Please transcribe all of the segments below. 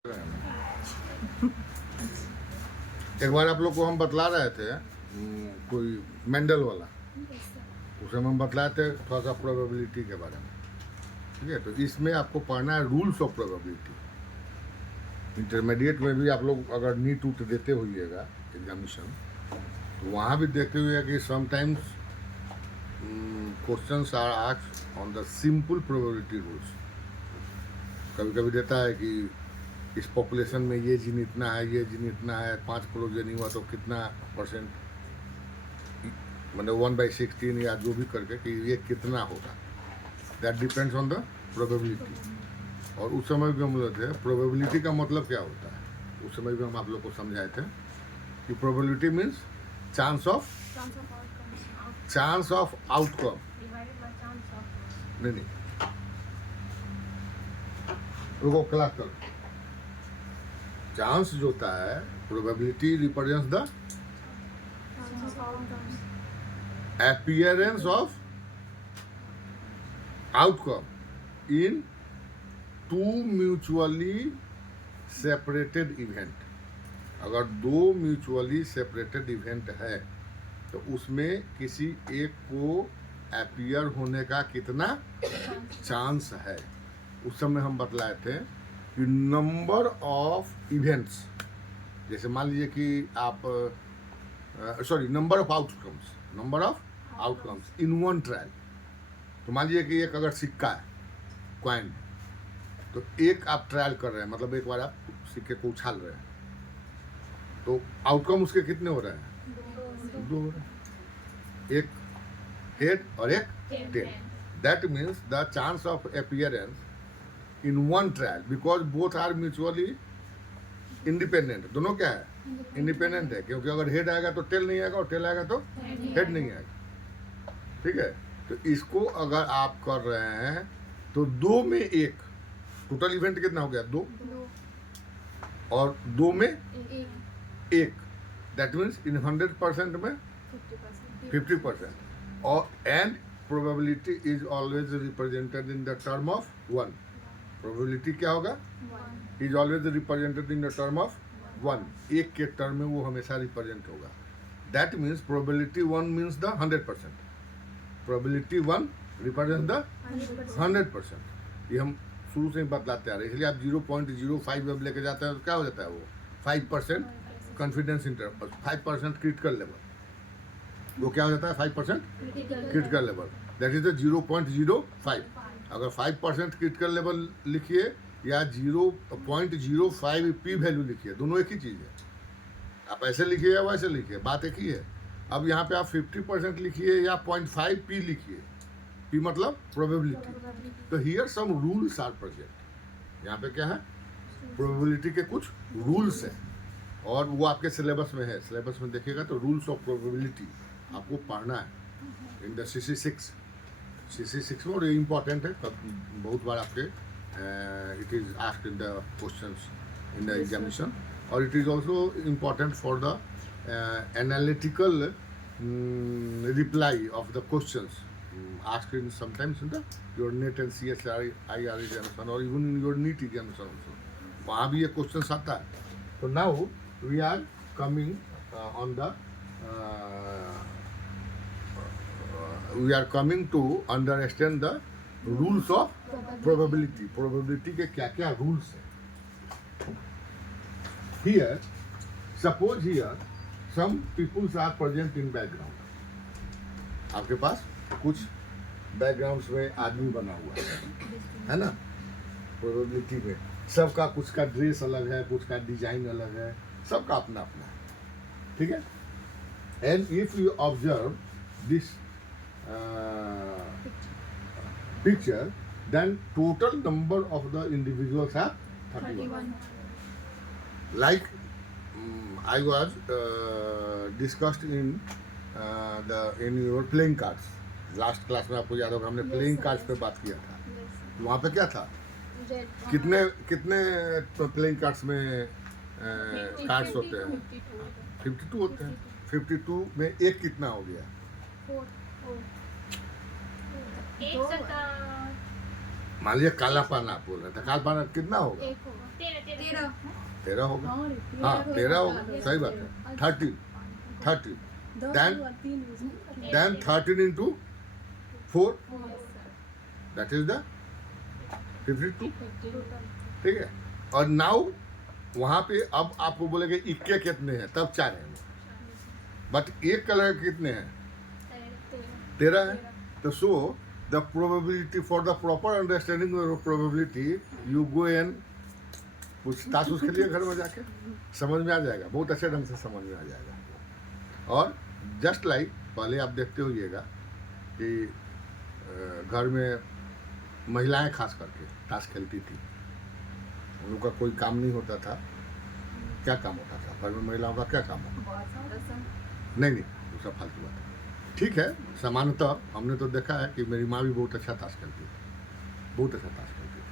एक बार आप लोग को हम बतला रहे थे कोई मेंडल वाला, उसमें हम बतलाए थे थोड़ा सा प्रोबेबिलिटी के बारे में। ठीक है, तो इसमें आपको पढ़ना है रूल्स ऑफ प्रोबेबिलिटी। इंटरमीडिएट में भी आप लोग अगर नीट उट देते होइएगा एग्जामिनेशन, तो वहाँ भी देखते हुए कि sometimes questions are asked on the simple probability rules. कभी कभी देता है कि इस पॉपुलेशन में ये जीन इतना है, ये जीन इतना है, 5 करोड़ जन हुआ तो कितना परसेंट, मतलब 1/16 या जो भी करके कि ये कितना होगा, that depends on the probability. और उस समय भी हम बोले थे प्रोबेबिलिटी का मतलब क्या होता है, उस समय भी हम आप लोग को समझाए थे कि probability means chance of outcome. नहीं, रुको, क्लास करो। चांस जो होता है, probability represents the appearance of outcome in two mutually separated event। अगर दो म्यूचुअली सेपरेटेड इवेंट है तो उसमें किसी एक को अपीयर होने का कितना चांस है। उस समय हम बतलाए थे कि नंबर ऑफ इवेंट्स, जैसे मान लीजिए कि आप number of outcomes in one trial. तो मान लीजिए कि एक अगर सिक्का है, कॉइन, तो एक आप ट्रायल कर रहे हैं, मतलब एक बार आप सिक्के को उछाल रहे हैं, तो आउटकम उसके कितने हो रहे हैं? दो हो रहे हैं, एक हेड और एक tail. That means the chance of appearance in one trial, because both are mutually independent. दोनों क्या है? इंडिपेंडेंट है, क्योंकि अगर हेड आएगा तो टेल नहीं आएगा और टेल आएगा तो हेड नहीं आएगा। ठीक है, तो इसको अगर आप कर रहे हैं तो दो में एक, टोटल इवेंट कितना हो गया? दो, और दो में एक, दैट मीन्स इन 100% में 50%। और and probability is always represented in the term of 1। Probability क्या होगा? Is always represented in the term of 1। एक के टर्म में वो हमेशा रिप्रेजेंट होगा। That means probability 1 means the 100%। Probability 1 represent the 100%। ये हम शुरू से ही बतलाते आ रहे हैं, इसलिए आप 0.05 जब लेके जाते हैं तो क्या हो जाता है? वो 5% कॉन्फिडेंस इंटरवल, 5% क्रिटिकल लेवल। वो क्या हो जाता है? 5% critical level, that is the 0.05। अगर 5% क्रिटिकल लेवल लिखिए या 0.05 पी वैल्यू लिखिए, दोनों एक ही चीज़ है। आप ऐसे लिखिए या वैसे लिखिए, बात एक ही है। अब यहाँ पे आप 50% लिखिए या 0.5 पी लिखिए, पी मतलब प्रोबेबिलिटी। तो here some rules are present. यहाँ पे क्या है? प्रोबेबिलिटी के कुछ रूल्स हैं, और वो आपके सिलेबस में है। सिलेबस में देखिएगा तो रूल्स ऑफ प्रोबेबिलिटी आपको पढ़ना है इन द CC6 में। और ये इम्पॉर्टेंट है, बहुत बार आपके it is asked in the questions in the examination. और it is also important for the analytical reply of the questions asked in sometimes in the your NET and CSIR examination, or even in your NEET examination also. वहाँ भी ये question आता है। तो now we are coming on the we are coming to understand the rules of probability। probability के क्या क्या rules हैं? Here, suppose here some peoples are present in background। आपके पास कुछ बैकग्राउंड्स में आदमी बना हुआ है ना? प्रोबेबिलिटी में सबका कुछ का ड्रेस अलग है, कुछ का डिजाइन अलग है, सबका अपना अपना है। ठीक है, and if you observe this picture, then total number of the individuals are 31। Like I was discussed in in your playing cards। Last class में आपको याद होगा हमने प्लेइंग कार्ड्स पे बात किया था। वहाँ पे क्या था? कितने प्लेइंग कार्ड्स में कार्ड्स होते हैं? 52 होते हैं। 52 में एक कितना हो गया? मान लीजिए काला पाना आप बोल रहे थे, काला पाना कितना होगा? 13 होगा, हाँ 13 होगा, सही बात है। 13 then 13 into 4 that is the 52, ठीक है। और नाउ वहाँ पे अब आपको बोलेंगे इक्के कितने हैं, तब 4 हैं, बट एक कलर कितने हैं, 13 है। तो so the probability for the proper understanding of probability you go and पूछताछ उसके लिए घर में जाके समझ में आ जाएगा, बहुत अच्छे ढंग से समझ में आ जाएगा। और जस्ट लाइक पहले आप देखते होइएगा कि घर में महिलाएं खास करके ताश खेलती थी, उन लोग का कोई काम नहीं होता था। क्या काम होता था घर में महिलाओं का, क्या काम होता? नहीं वो सब फालतू बात है। ठीक है, सामान्यतः हमने तो देखा है कि मेरी माँ भी बहुत अच्छा ताश खेलती थी, बहुत अच्छा ताश खेलती थी।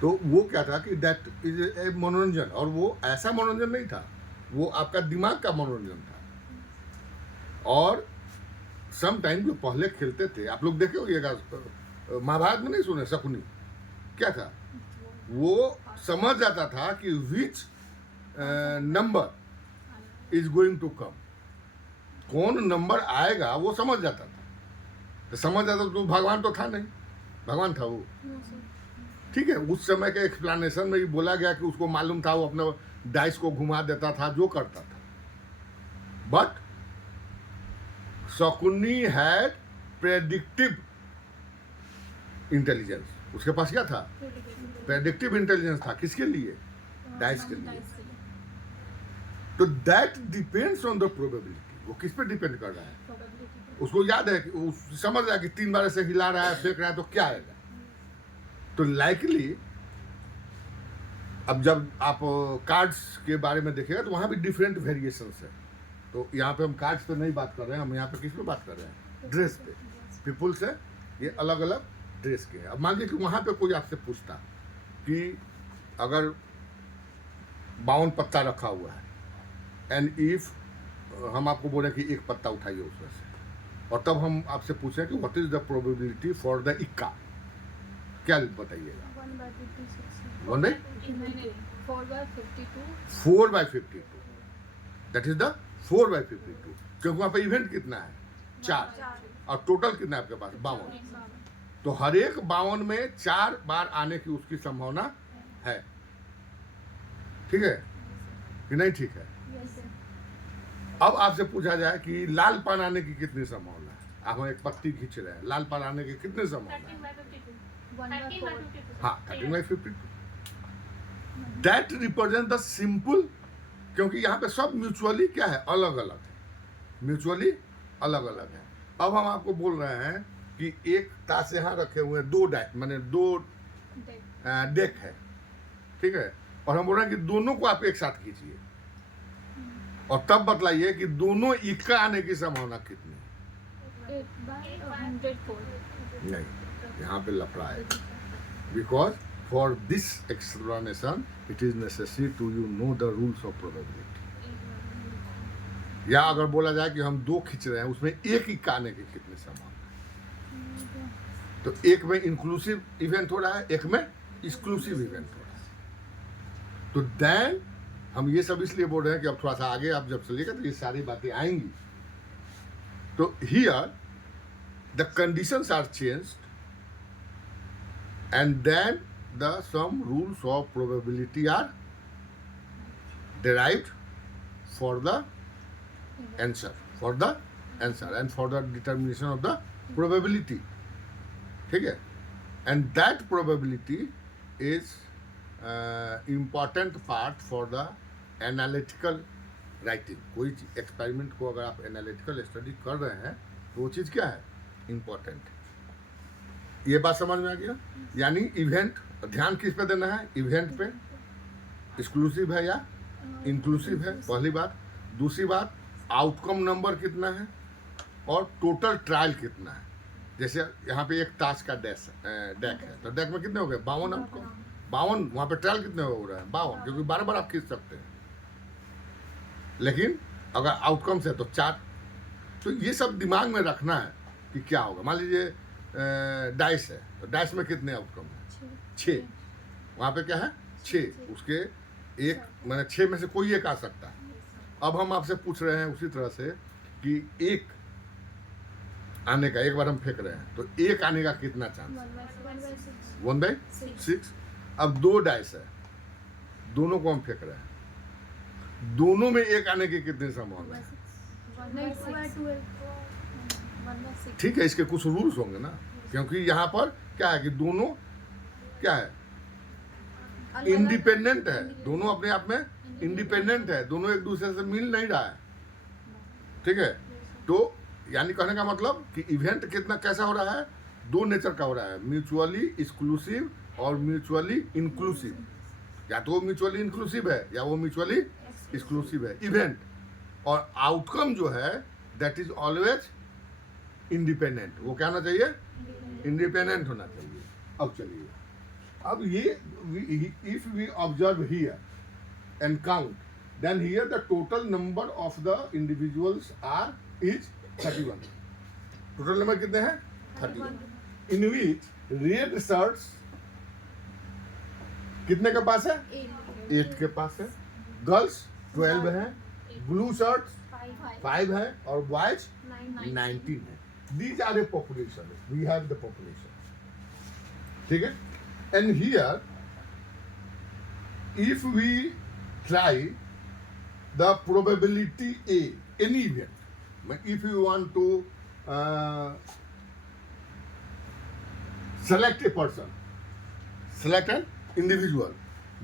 तो वो क्या था कि दैट इज ए मनोरंजन, और वो ऐसा मनोरंजन नहीं था, वो आपका दिमाग का मनोरंजन था। और सम टाइम जो पहले खेलते थे, आप लोग देखे होइएगा, महाभारत में नहीं सुने शकुनी, क्या था, वो समझ जाता था कि which number is going to come, कौन नंबर आएगा वो समझ जाता था। तो समझ जाता तो भगवान तो था नहीं, भगवान था वो, ठीक है। उस समय के एक्सप्लेनेशन में भी बोला गया कि उसको मालूम था, वो अपने डाइस को घुमा देता था, जो करता था। But Shakuni had predictive intelligence, उसके पास क्या था, प्रेडिक्टिव इंटेलिजेंस था, किसके लिए, डाइस के लिए। तो that depends on the probability, वो किस पे डिपेंड कर रहा है, उसको याद है कि समझ रहा है कि 3 बार ऐसे हिला रहा है, फेंक रहा है, तो क्या आएगा। तो लाइकली अब जब आप कार्ड्स के बारे में देखिएगा तो वहां भी डिफरेंट वेरिएशंस है। तो यहाँ पे हम कार्ड्स पे नहीं बात कर रहे हैं, हम यहाँ पे किस पे बात कर रहे हैं, ड्रेस पे। पीपुल्स है ये अलग अलग ड्रेस के हैं। अब मान लीजिए कि वहाँ पे कोई आपसे पूछता कि अगर 52 पत्ता रखा हुआ है, एंड इफ हम आपको बोले कि एक पत्ता उठाइए उसमें से, और तब हम आपसे पूछें कि what is the probability for the इक्का, क्या बताइएगा, 4/52, दैट इज द 4/52, क्योंकि वहाँ पे इवेंट कितना है, 4, और टोटल कितना है आपके पास, 52। तो हर एक 52 में 4 बार आने की उसकी संभावना है, ठीक है कि नहीं, ठीक है। अब आपसे पूछा जाए कि लाल पान आने की कितनी संभावना है, आप एक पत्ती खींच रहे हैं, लाल पान आने की कितनी संभावना है, हाँ 13/52। दैट रिप्रेजेंट द सिंपल, क्योंकि यहाँ पे सब म्यूचुअली क्या है, अलग अलग है, म्यूचुअली अलग अलग है। अब हम आपको बोल रहे हैं कि एक ताश यहाँ रखे हुए हैं, 2 डाइस माने 2 डेक है, ठीक है, और हम बोल रहे हैं कि दोनों को आप एक साथ खींचिए, और तब बतलाइए कि दोनों इक्का आने की संभावना कितनी है। नहीं, यहाँ पे लफड़ा है, because for this explanation it is necessary to you know the rules of probability. या अगर बोला जाए कि हम 2 खींच रहे हैं, उसमें एक इक्का आने की कितनी संभावना है, तो एक में इंक्लूसिव इवेंट हो रहा है, एक में एक्सक्लूसिव इवेंट हो रहा है। तो देन हम ये सब इसलिए बोल रहे हैं कि अब थोड़ा सा आगे आप जब चलिएगा तो ये सारी बातें आएंगी। तो here the conditions are changed and then the some rules of probability are derived for the answer and for the determination of the probability, ठीक है। and that probability is important part for the analytical writing। कोई experiment को अगर आप analytical study कर रहे हैं तो वो चीज़ क्या है, इम्पोर्टेंट। ये बात समझ में आ गया, यानी इवेंट, ध्यान किस पे देना है, इवेंट पे, एक्सक्लूसिव है या इंक्लूसिव है, पहली बात। दूसरी बात, आउटकम नंबर कितना है और टोटल ट्रायल कितना है। जैसे यहाँ पे एक ताश का डेक है, तो डेक में कितने हो गए, 52 आउटकम, 52, वहाँ पे ट्रायल कितने हो रहा है, 52, क्योंकि बार बार आप खींच सकते हैं। लेकिन अगर आउटकम्स है तो 4। तो ये सब दिमाग में रखना है कि क्या होगा। मान लीजिए डाइस है, तो डाइस में कितने आउटकम है, 6, वहाँ पे क्या है 6 उसके एक मैंने 6 में से कोई एक आ सकता है। अब हम आपसे पूछ रहे हैं उसी तरह से कि एक आने का, एक बार हम फेंक रहे हैं तो एक आने का कितना चांस? 1/6। अब 2 डाइस है, दोनों को हम फेंक रहे हैं, दोनों में एक आने की कितनी संभावना है? ठीक है, इसके कुछ रूल्स होंगे ना, क्योंकि यहाँ पर क्या है कि दोनों क्या है, इंडिपेंडेंट है, दोनों अपने आप में इंडिपेंडेंट है, दोनों एक दूसरे से मिल नहीं रहा है। ठीक है, तो यानी कहने का मतलब कि इवेंट कितना कैसा हो रहा है, 2 नेचर का हो रहा है, म्यूचुअली एक्सक्लूसिव और म्यूचुअली इंक्लूसिव। या तो वो म्यूचुअली इंक्लूसिव है या वो म्यूचुअली एक्सक्लूसिव है इवेंट, और आउटकम जो है दैट इज ऑलवेज इंडिपेंडेंट। वो क्या होना चाहिए? इंडिपेंडेंट होना चाहिए। अब चलिए, अब ये if we observe here and count, then here the total number of the individuals are is 31। Total number कितने हैं? 31। इन विच रेड शर्ट्स कितने के पास है? 8 के पास है। गर्ल्स 12 है, ब्लू शर्ट्स 5 है और बॉयज 19 है। These are a population. We have the population. ठीक है? And here, if we try the probability A, any event, if you want to select a person, select an individual,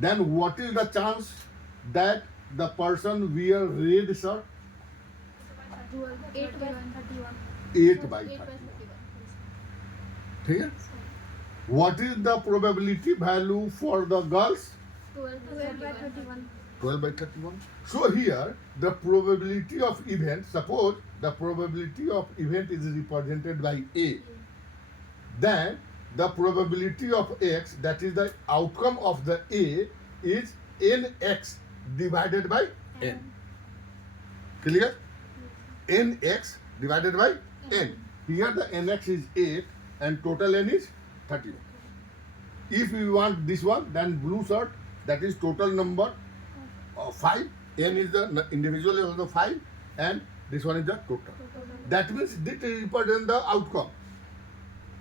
then what is the chance that the person wear red shirt? 8/31. ठीक है? What is the probability value for the girls? 12/31. So here the probability of event, suppose the probability of event is represented by A, then the probability of X, that is the outcome of the A, is nx divided by n. Clear? Nx divided by n. Here the nx is 8 and total n is 31. If we want this one, then blue shirt, that is total number 5. N is the individual is also 5 and this one is the total. That means this represents the outcome.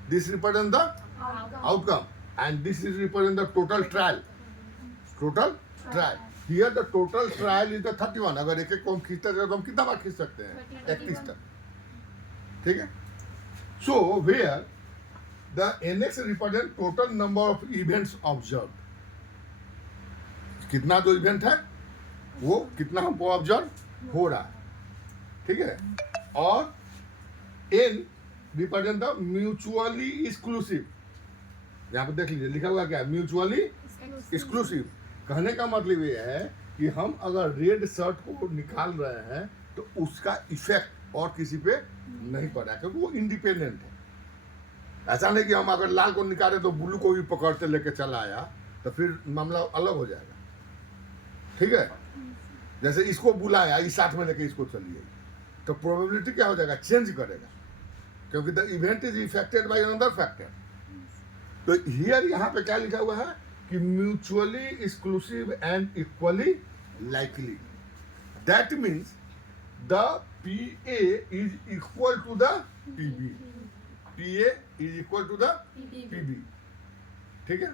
This represents the outcome and this is represent the total trial. Total trial. Here the total trial is the 31. अगर एक एक को हम खींचते जाए तो हम कितना बार खींच सकते हैं? 31 तक। ठीक है? So where the nx represent total number of events observed. कितना जो इवेंट है वो कितना हमको ऑब्जर्व हो रहा है। ठीक है? और n represent the mutually exclusive. यहाँ पे देख लीजिए लिखा हुआ क्या है? Mutually exclusive. कहने का मतलब ये है कि हम अगर रेड शर्ट को निकाल रहे हैं तो उसका इफेक्ट और किसी पे नहीं पड़ा क्योंकि वो इंडिपेंडेंट है। ऐसा नहीं कि हम अगर लाल को निकाले तो ब्लू को भी पकड़ते लेके चला आया तो फिर मामला अलग हो जाएगा। ठीक है? जैसे इसको बुलाया, इस साथ में लेके इसको चलिए तो प्रोबेबिलिटी क्या हो जाएगा? चेंज करेगा क्योंकि the event is affected by another factor. तो हियर यहाँ पे क्या लिखा हुआ है कि mutually exclusive and equally likely. That means the PA is equal to the PB। PA is equal to the PB। ठीक है?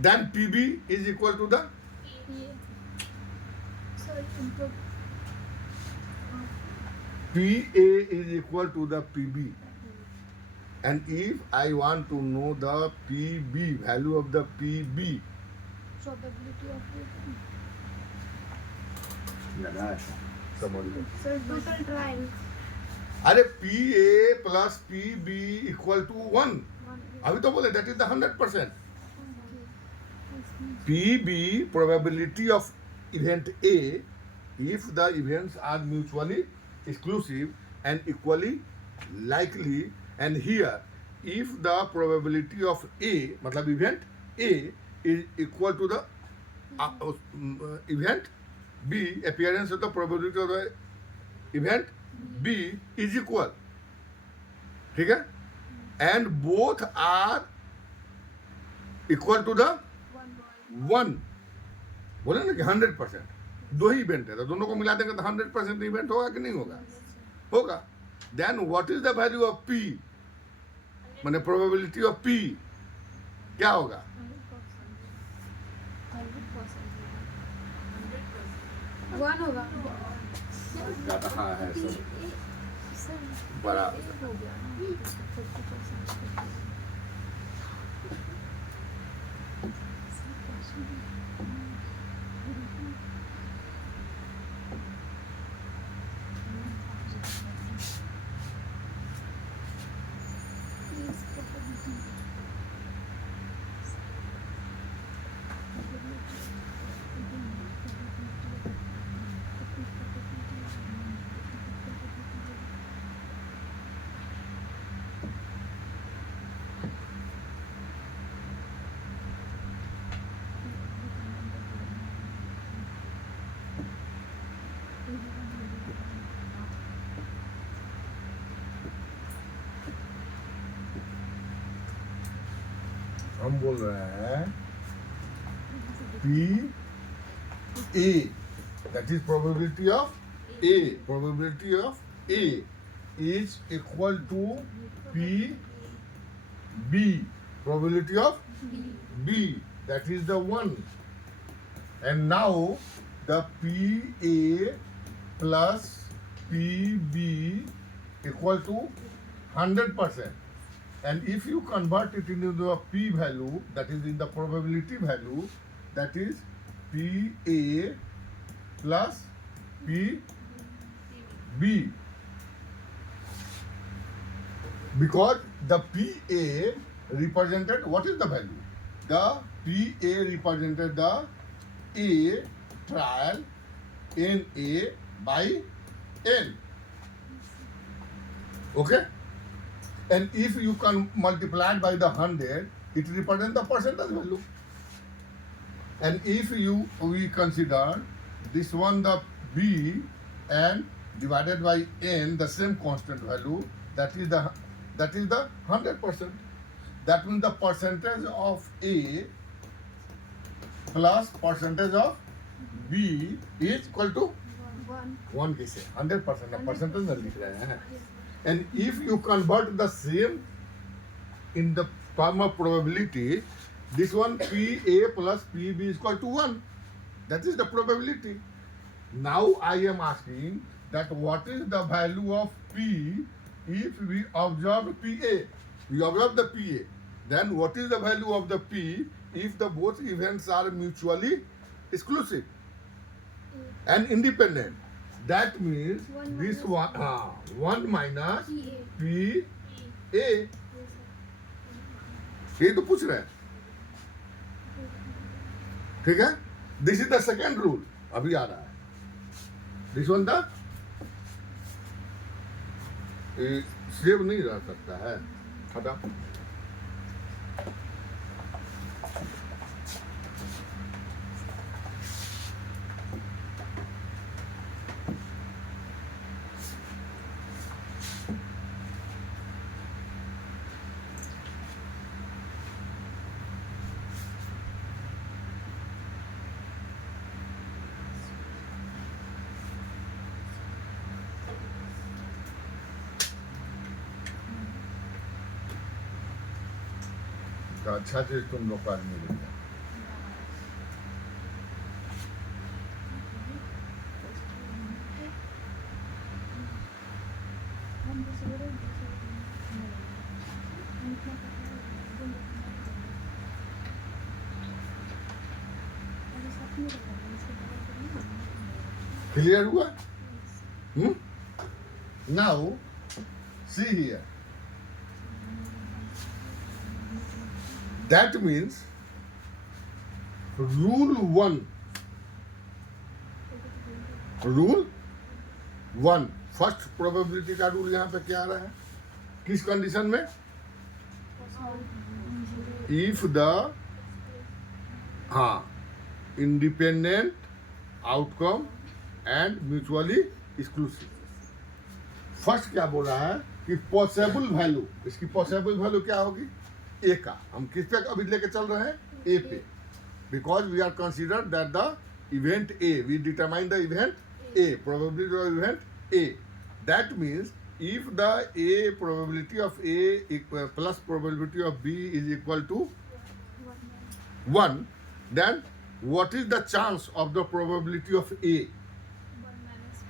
Then PB is equal to the PA is equal to the PB. And if I want to know the PB, value of the PB, probability of it. समझ लो। So total trial. अरे PA plus PB equal to 1. अभी तो बोले that is the 100%. PB probability of event A if the events are mutually exclusive and equally likely, and here if the probability of A मतलब event A is equal to the event B, appearance of the probability of the event B is equal. ठीक है? And both are equal to the 1, बोले ना कि 100%, दो ही event है तो दोनों को मिला देंगे तो 100% इवेंट होगा कि नहीं होगा? होगा। Then what is the value of P, माने प्रोबेबिलिटी ऑफ पी क्या होगा? 1 होगा। जा रहा है सब सर बड़ा हो गया ना 50%। हम बोल रहे हैं P A, that is probability of A, probability of A is equal to P B, probability of B, that is the 1, and now the PA plus PB equal to 100%. And if you convert it into the P value, that is in the probability value, that is PA plus PB. Because the PA represented, what is the value? The PA represented the A trial NA by N. Okay? And if you can multiply it by the 100, it represents the percentage value. And if we consider this one the B and divided by N, the same constant value, that is the 100%. That means the percentage of A plus percentage of B is equal to 1 कैसे? 100%, ना percentage ना लिख रहे हैं. And if you convert the same in the term of probability, this one PA plus PB is equal to 1. That is the probability. Now I am asking that what is the value of P if we observe PA? We observe the PA. Then what is the value of the P if the both events are mutually exclusive and independent? That means One this minus 1 minus PA. PA. ये तो पूछ रहे हैं, ठीक है? This is the second rule अभी आ रहा है. दिस वन द सेव नहीं रह सकता है, हटा. तो अच्छा चीज तुम लोग का आदमी मिल गया. क्लियर हुआ? Now see here. That means rule 1, first probability का रूल यहाँ पे क्या आ रहा है? किस कंडीशन में? If the independent outcome and mutually exclusive. First क्या बोल रहा है कि पॉसिबल वैल्यू, इसकी पॉसिबल वैल्यू क्या होगी? ए का. हम किस पे अभी लेके चल रहे हैं? ए पे. because we are considered that the event A, we determine the event A, probability of event A. That means if the A probability of A plus probability of B is equal to 1, then what is the chance of the probability of A? 1 minus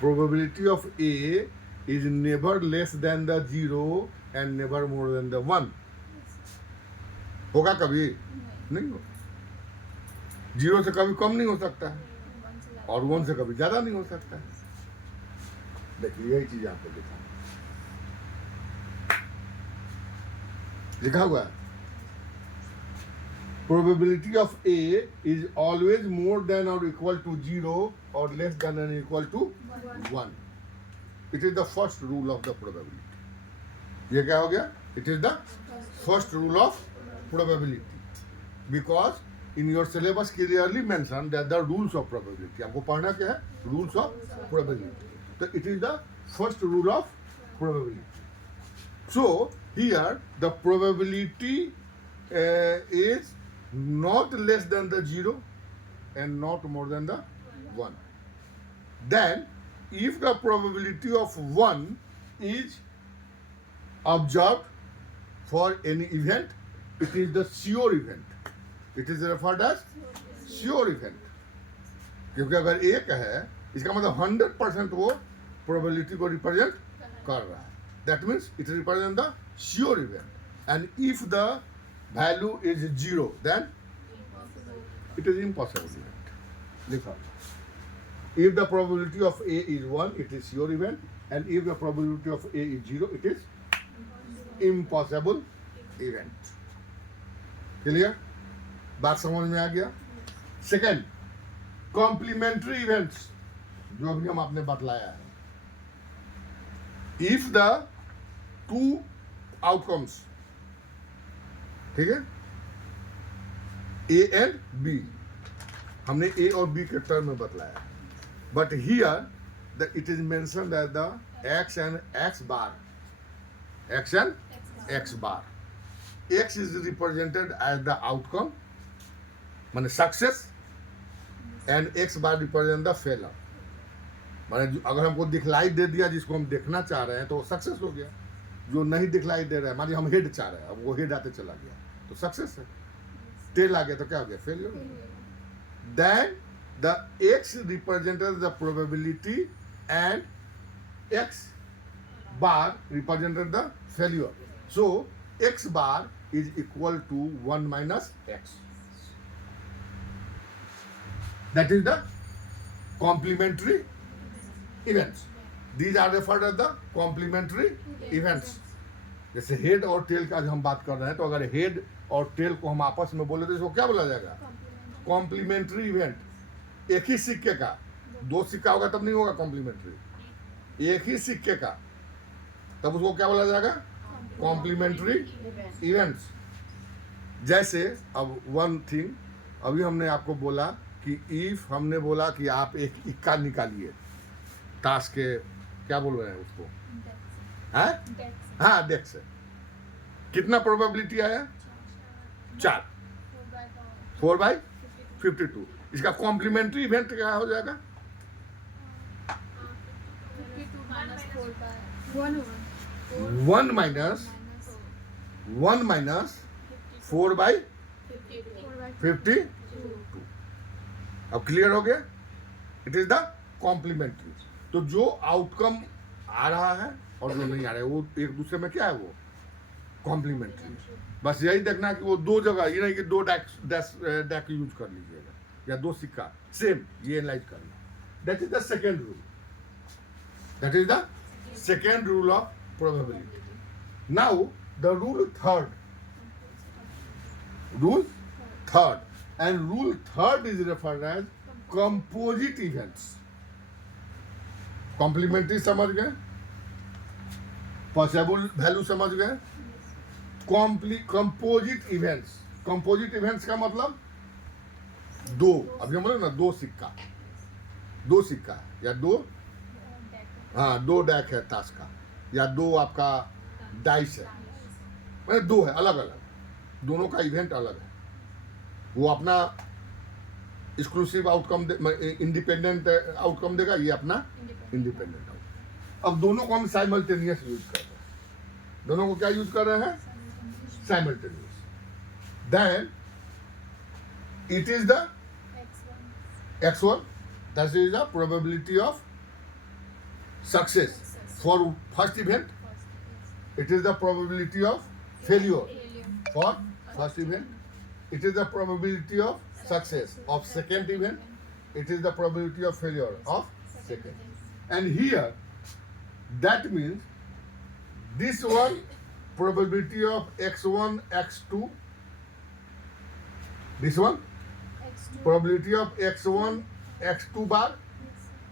Probability of A is never less than the 0 and never more than the 1. होगा कभी? नहीं हो. 0 से कभी कम नहीं हो सकता है 1 से ज़्यादा और 1 से कभी ज्यादा नहीं हो सकता है. देखिए यही चीज आपको लिखा लिखा हुआ है. Probability of A is always more than or equal to 0 or less than or equal to 1. It is the first rule of the probability. ये क्या हो गया? It is the first rule of probability. Because in your syllabus clearly mentioned that the rules of probability. आपको पढ़ना क्या है? Rules of probability. So it is the first rule of probability. So here the probability is not less than the 0 and not more than the 1. Then if the probability of 1 is observed for any event, it is the sure event. It is referred as sure event. क्योंकि अगर एक है इसका मतलब 100% वो probability को represent कर रहा है. That means it represents the sure event. And if the value is 0, then it is impossible event. लिखा. If the probability of A is 1, it is sure event. And if the probability of A is 0, it is impossible event. Clear? बात समझ में आ गया? Second, complementary events जो अभी हम आपने बतलाया है. इफ द टू आउटकम्स, ठीक है, ए एंड बी, हमने ए और बी के टर्म में बतलाया. But here the it is mentioned as the X and X bar. X and X bar. X is represented as the outcome, माने success, and X bar represent the failure. माने अगर हमको दिखलाई दे दिया जिसको हम देखना चाह रहे हैं तो वो सक्सेस हो गया. जो नहीं दिखलाई दे रहा है, मानिए हम हेड चाह रहे हैं, अब वो हेड आते चला गया तो सक्सेस है. टेल आ गया तो क्या हो गया? Failure. Then the X represented the probability and X bar represented the failure. So X bar is equal to 1 minus X. That is the complementary events. These are referred as the complementary events. जैसे head और tell का हम बात कर रहे हैं, तो अगर हेड और टेल को हम आपस में बोले तो इसको क्या बोला जाएगा? Complementary event. एक ही सिक्के का, दो सिक्का होगा तब नहीं होगा कॉम्प्लीमेंट्री. एक ही सिक्के का, तब उसको क्या बोला जाएगा? Complementary events. जैसे अब वन थिंग, अभी हमने आपको बोला कि इफ हमने बोला कि आप एक इक्का निकालिए, टास्क के क्या बोल रहे हैं उसको? हैं? हाँ, डेक्स से. कितना प्रोबेबिलिटी आया? 4. 4/52. इसका कॉम्प्लीमेंट्री इवेंट क्या हो जाएगा? 1 minus 4/52. अब क्लियर हो गया? It is the complementary. तो जो आउटकम आ रहा है और जो नहीं आ रहा है वो एक दूसरे में क्या है? वो कॉम्प्लीमेंट्री. बस यही देखना कि वो दो जगह, ये नहीं कि दो डेक यूज कर लीजिएगा या दो सिक्का सेम, ये एनालाइज करना. That is the second rule. That is the second rule of probability. Now the rule third, and rule third is referred as composite events. Complementary समझ गए, possible value समझ गए, composite events. Composite events का मतलब दो, अभी हम बोले ना दो सिक्का या दो, हाँ, दो डेक है ताश का या दो आपका डाइस है, मतलब दो है अलग अलग, दोनों का इवेंट अलग है. वो अपना एक्सक्लूसिव आउटकम इंडिपेंडेंट आउटकम देगा, ये अपना इंडिपेंडेंट आउटकम। अब दोनों को हम साइमल्टेनियस यूज कर रहे हैं। दोनों को क्या यूज कर रहे हैं? Simultaneous. Then it is the x1, that is the probability of success for first event. It is the probability of failure for first event. It is the probability of success of second event. It is the probability of failure of second. And here, that means this one probability of x1, x2. This one probability of x1, x2 bar,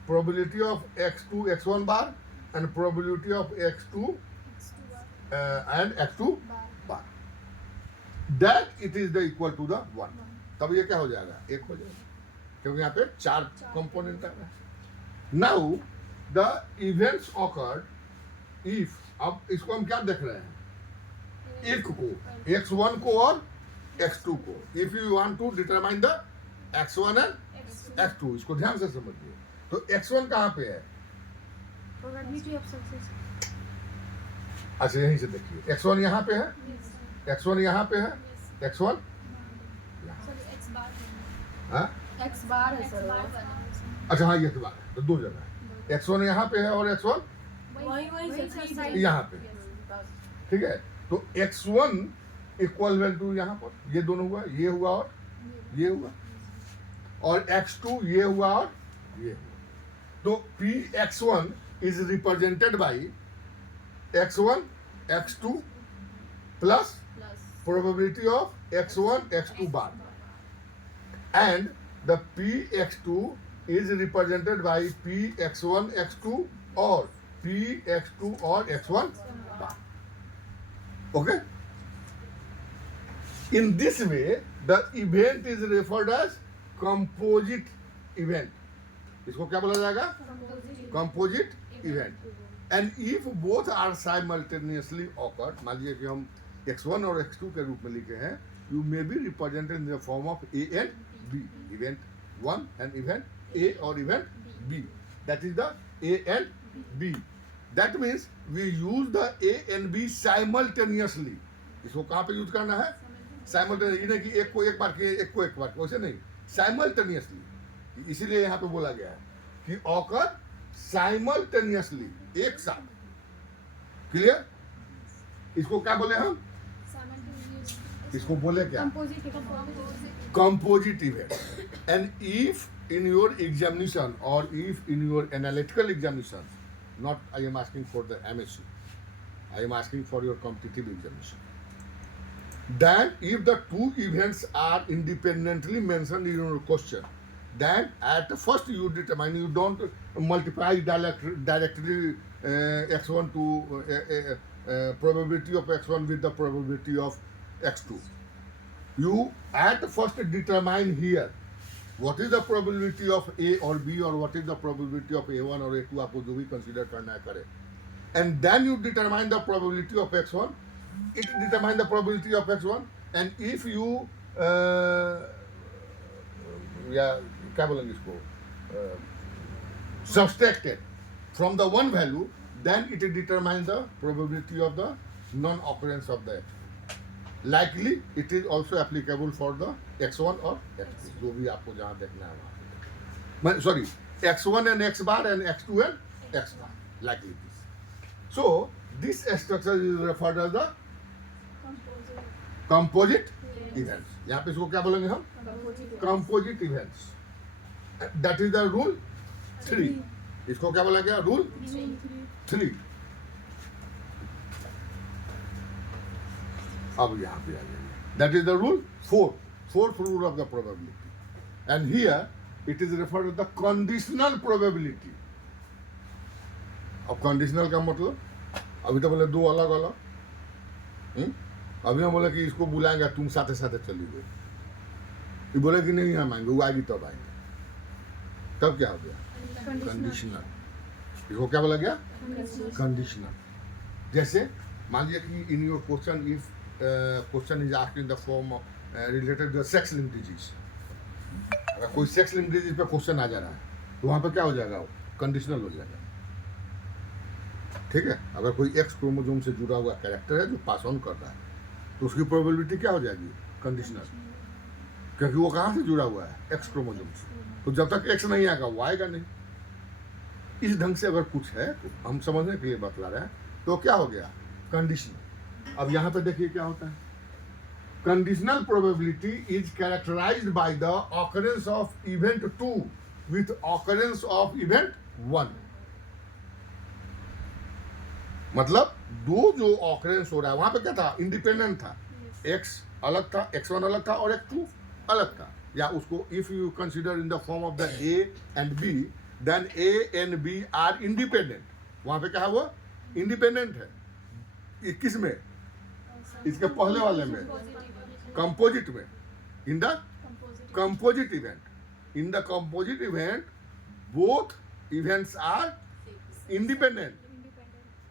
probability of x2, x1 bar, and probability of x2 and x2 bar. That it is the equal to the 1. तब ये क्या हो जाएगा? 1 हो जाएगा, क्योंकि यहाँ पे 4 कंपोनेंट आ रहा है। Now the events occurred if, अब इसको हम क्या देख रहे हैं? एक को, x1 को और x2 को। If you want to determine the x1 and x2, इसको ध्यान से समझिए। तो x1 कहाँ पे है? Probability of success. अच्छा यहीं से देखिए, x1 यहाँ पे है, x1 यहाँ पे है, x1 Sorry, x bar. हाँ? x बार है X सर। bar बना है। अच्छा हाँ, ये तो बात है, तो 2 जगह है। x1 यहाँ पे है और x1 वही से यहाँ पे, ठीक है। तो x1 इक्वल टू यहाँ पर ये दोनों हुआ, ये हुआ और ये हुआ, और x2 ये हुआ और ये हुआ। तो Px1 is represented by x1, x2 plus probability of x1, x2 bar, and the Px2 is represented by Px1, x2 or Px2 or x1 bar. Okay? In this way, the event is referred as composite event. इसको क्या बोला जाएगा? Composite event. And if both are simultaneously occurred, मान लीजिए कि हम x1 और x2 के रूप में लिखे हैं, you may be represented in the form of A and B. Event 1 and event A or event B. That is the A and B. That means we use the A and B simultaneously. इसको कहाँ पे use करना है? Simultaneous, ये नहीं कि एक को एक बार किए, एक को एक बार, वैसे नहीं, साइमल्टेनियसली। इसीलिए यहाँ पे बोला गया है कि ऑकर साइमल्टेनियसली, एक साथ। क्लियर? इसको क्या बोले हम? Simultaneous. इसको बोले क्या? Composite. Composite event. And if in your examination or if in your analytical examination, not I am asking for the MSc, I am asking for your competitive examination. Then if the two events are independently mentioned in your question, then at first you determine, you don't multiply directly x1 to probability of x1 with the probability of x2. You at first determine here what is the probability of A or B or what is the probability of A1 or A2, आपको जो भी consider करना है करें. And then you determine the probability of x1. It determines the probability of x1, and if you क्या बोलेंगे इसको, subtracted from the one value, then it determines the probability of the non-occurrence of the x2. Likely it is also applicable for the x1 or x2, जो भी आपको जहाँ देखना है वहाँ। Sorry, x1 and x bar and x2 and x bar, likely this. So this structure is referred as the composite events. यहाँ पे इसको क्या बोलेंगे हम? Composite events. That is the rule 3. इसको क्या बोला गया? Rule 3. अब यहाँ पे आ जाइए. That is the rule 4. Fourth rule of the probability. And here it is referred to the conditional probability. अब conditional का मतलब, अभी तो बोले दो अलग अलग, अभी हम बोले कि इसको बुलाएंगे तुम साथे साथे चली गई, ये बोले कि नहीं हम आएंगे, वो आएगी तब आएंगे, तब क्या हो गया? कंडीशनल. इसको क्या बोला गया? कंडीशनल. जैसे मान लीजिए कि in your question, if question is asked in the form of related to sex link disease. अगर कोई सेक्स लिंक डिजीज पे क्वेश्चन आ जा रहा है तो वहाँ पे क्या हो जाएगा, कंडीशनल हो जाएगा। ठीक है, अगर कोई एक्स क्रोमोसोम से जुड़ा हुआ कैरेक्टर है जो पास ऑन कर रहा है तो उसकी प्रोबेबिलिटी क्या हो जाएगी, कंडीशनल, क्योंकि वो कहाँ से जुड़ा हुआ है, एक्स क्रोमोसोम से। तो जब तक एक्स नहीं आएगा वो आएगा नहीं। इस ढंग से अगर कुछ है तो हम समझने के लिए बतला रहे हैं, तो क्या हो गया, कंडीशनल। अब यहाँ पे देखिए क्या होता है, conditional probability is characterized by the occurrence of event 2 with occurrence of event 1। मतलब दो जो ऑकरेंस हो रहा है वहां पे क्या था, इंडिपेंडेंट था, एक्स अलग था, x1 अलग था और x2 अलग था। या उसको if you consider in the form of the a and b, then a and b are independent. वहां पे क्या है, वो इंडिपेंडेंट है। ये किस में, इसके पहले वाले में, कंपोजिट में, in the composite event. In the composite event both events are independent,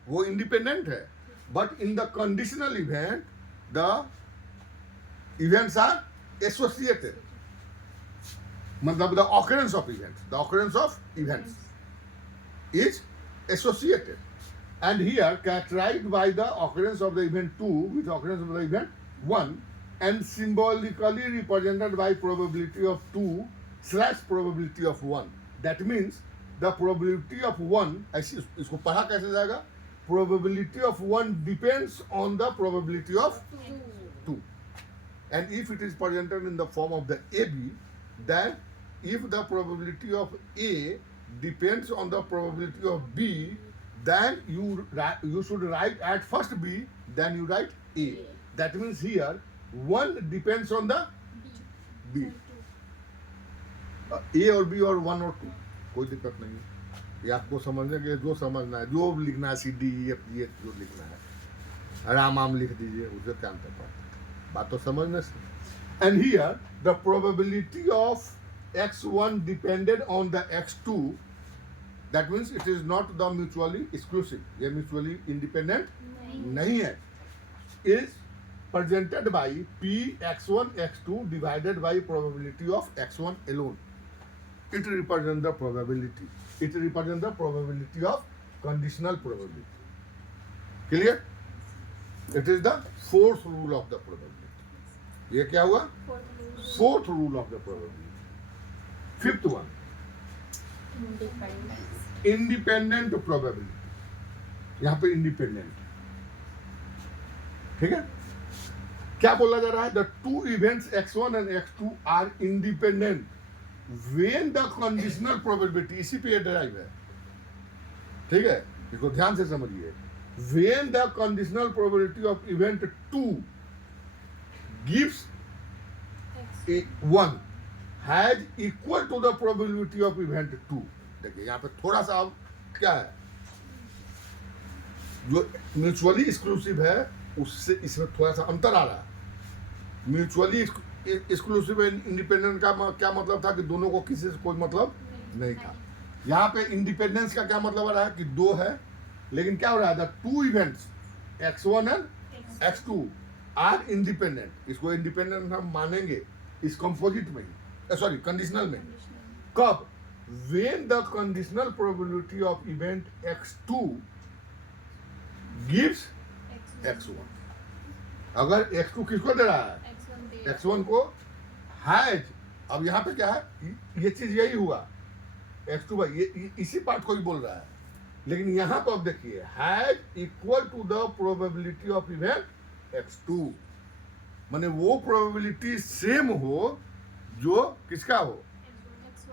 वो इंडिपेंडेंट है। But in the conditional event the events are associated, मतलब the occurrence of events is associated, and here characterized by the occurrence of the event 2 with occurrence of the event 1 and symbolically represented by probability of 2 / probability of 1. That means the probability of 1, ऐसे इसको पढ़ा कैसे जाएगा, probability of 1 depends on the probability of 2, and if it is presented in the form of the AB, then if the probability of A depends on the probability of B, then you should write at first B, then you write A. That means here 1 depends on the B. A और B और 1 और 2 कोई दिक्कत नहीं है, ये आपको समझने के जो समझना है, जो लिखना है C D E F G H जो लिखना है राम आम लिख दीजिए, उसे क्या अंतर पड़ता है, बात तो समझने से। And here the probability of x1 depended on the x2, that means it is not the mutually exclusive, ये mutually independent नहीं है, is presented by p x1 x2 divided by probability of x1 alone. It represents the probability, it represents the probability of conditional probability. Clear? It is the fourth rule of the probability. ये क्या हुआ, fourth rule of the probability. Fifth one, independent probability. यहाँ पे independent, ठीक है, क्या बोला जा रहा है, the two events x1 and x2 are independent when the conditional probability, इसी पे ये ड्राइव है, ठीक है, इसको ध्यान से समझिए, when the conditional probability of event 2 gives a 1 has equal to the probability of event 2. देखिए यहाँ पे थोड़ा सा अब क्या है, जो म्यूचुअली एक्सक्लूसिव है उससे इसमें थोड़ा सा अंतर आ रहा है। म्यूचुअली एक्सक्लूसिव इंडिपेंडेंट का क्या मतलब था कि दोनों को किसी से कोई मतलब नहीं था। यहाँ पे इंडिपेंडेंस का क्या मतलब आ रहा है कि दो है, लेकिन क्या हो रहा है, the two events x1 and x2 are independent. इसको इंडिपेंडेंट हम मानेंगे इस कंपोजिट में ही, सॉरी कंडीशनल में। कब, when the conditional probability of event x2 gives x1। अगर x2 किसको दे रहा है, x1 को, हैज, अब यहाँ पे क्या है, ये चीज यही हुआ x2 भाई, ये इसी पार्ट को ही बोल रहा है, लेकिन यहाँ पर अब देखिए has equal to the probability of event x2, माने वो प्रोबेबिलिटी सेम हो जो किसका हो,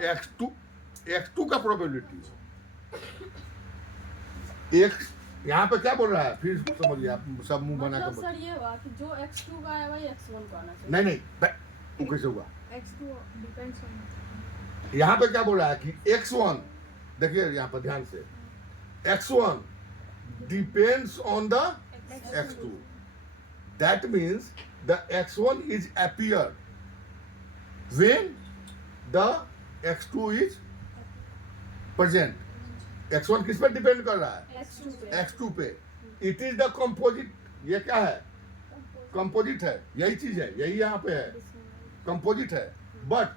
x2 का प्रोबेबिलिटी हो। x यहाँ पे क्या बोल रहा है, फिर इसको समझिए आप, सब मुंह बना मतलब कर सर ये हुआ कि जो x2 का है वही x1 का आना चाहिए। नहीं वो कैसे हुआ, x2 डिपेंड्स ऑन, यहाँ पे क्या बोल रहा है कि x1, देखिए यहाँ पर ध्यान से, x1 depends on the x2, that means the x1 is appear when the x2 is present। x1 किस पे डिपेंड कर रहा है, x2 पे, x2 पे। इट इज द कंपोजिट, ये क्या है, कंपोजिट है, यही चीज है, यही यहाँ पे है, कंपोजिट है। But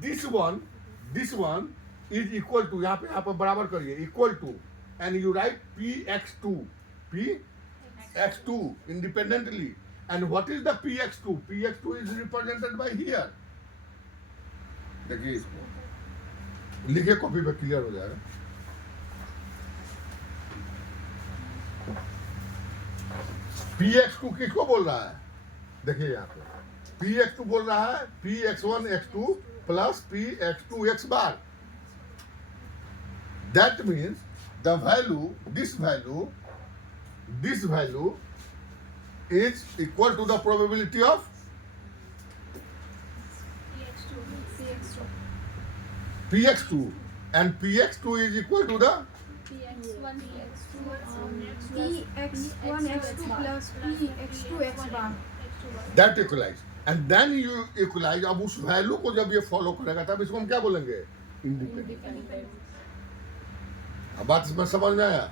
this one is equal to, यहाँ पे बराबर करिए, equal to, and you write Px2 independently. And what is the Px2? Px2 is represented by here. देखिए इसको लिखे कॉपी पे, क्लियर हो जाएगा। Px2 किसको बोल रहा है? देखिए यहाँ पे Px2 बोल रहा है Px1 x2 plus Px2 x bar. That means the value, this value is equal to the probability of Px2, and Px2 is equal to the Px1 Px1 x2 plus Px2 x bar. that equalize, and then you equalize। अब उस value को जब ये follow करेगा तब इसको हम क्या बोलेंगे? इंडिपेंडेंट। अब बात इसमें समझ में आया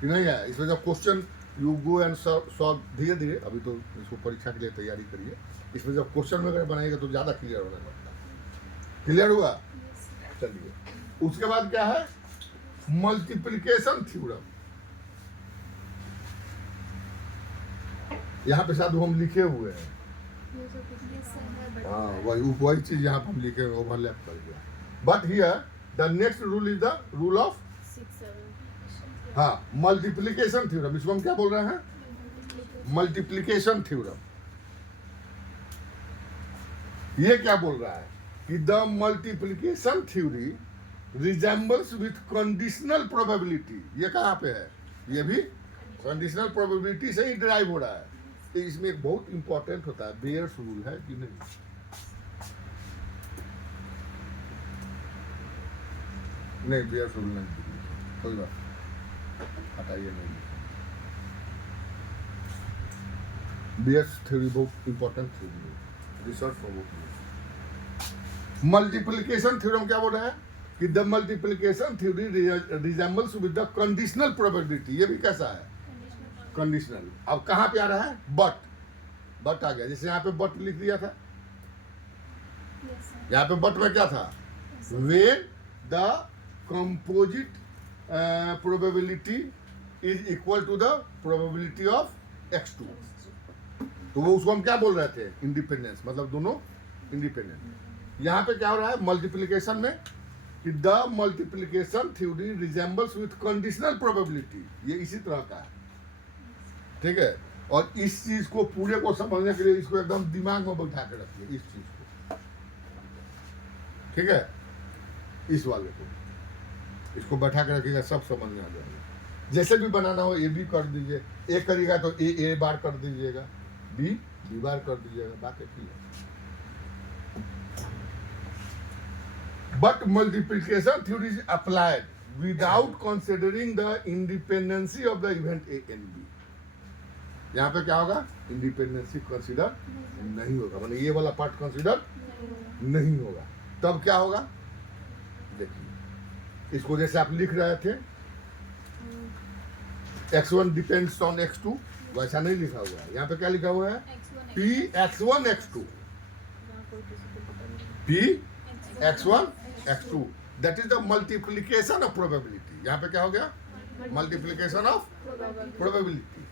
कि नहीं आया? इसमें जब question you go and solve धीरे धीरे, अभी तो इसको परीक्षा के लिए तैयारी करिए, इसमें जब क्वेश्चन वगैरह बनाएगा तो ज़्यादा क्लियर होने लगता है। क्लियर हुआ? चलिए, उसके बाद क्या है? Multiplication theorem. यहाँ पे शायद हम लिखे हुए हैं, हाँ वही चीज यहाँ पे हम लिखे हुए, ओवरलैप कर गया। But here the next rule is the rule of 6, 7. हाँ मल्टीप्लिकेशन थ्योरम। इसको हम क्या बोल रहे हैं? Multiplication theorem. ये क्या बोल रहा है कि the multiplication theory resembles with conditional probability. ये कहाँ पे है? ये भी कंडीशनल प्रोबेबिलिटी से ही डिराइव हो रहा है। तो इसमें एक बहुत इंपॉर्टेंट होता है, बेयर्स रूल है कि नहीं? नहीं, बेयर्स रूल नहीं, कोई बात हटाइए, नहीं। बेयर्स थ्योरी बहुत इंपॉर्टेंट थ्योरी है, रिसर्च फॉर बहुत। मल्टीप्लिकेशन थ्योरम क्या बोल रहा है कि the multiplication theory resembles with the conditional probability. ये भी कैसा है? कंडीशनल। अब कहाँ पे आ रहा है? बट आ गया। जैसे यहाँ पे बट लिख दिया था, यहाँ पे बट में क्या था? When the composite probability is equal to the probability of x2। तो वो उसको हम क्या बोल रहे थे? इंडिपेंडेंस, मतलब दोनों इंडिपेंडेंट। यहाँ पे क्या हो रहा है मल्टीप्लिकेशन में कि the multiplication theory resembles with conditional probability. ये इसी तरह का है, ठीक है। और इस चीज को पूरे को समझने के लिए इसको एकदम दिमाग में बैठा के रखिए, इस चीज को, ठीक है। इस वाले को, इसको बैठा के रखिएगा, सब समझ में आ जाएगा। जैसे भी बनाना हो ए बी कर दीजिए, ए करिएगा तो ए बार कर दीजिएगा, बी बार कर दीजिएगा, बात एक ही है। But multiplication theory is applied without considering the independency of the event A and B. यहाँ पे क्या होगा? इंडिपेंडेंसी कंसीडर नहीं होगा, मतलब ये वाला पार्ट कंसीडर नहीं होगा। तब क्या होगा? देखिए, इसको जैसे आप लिख रहे थे x1 डिपेंड्स ऑन x2, वैसा नहीं लिखा हुआ है। यहाँ पे क्या लिखा हुआ है? Px1 x2, Px1 x2, that is the multiplication of probability. यहाँ पे क्या हो गया? Multiplication of probability,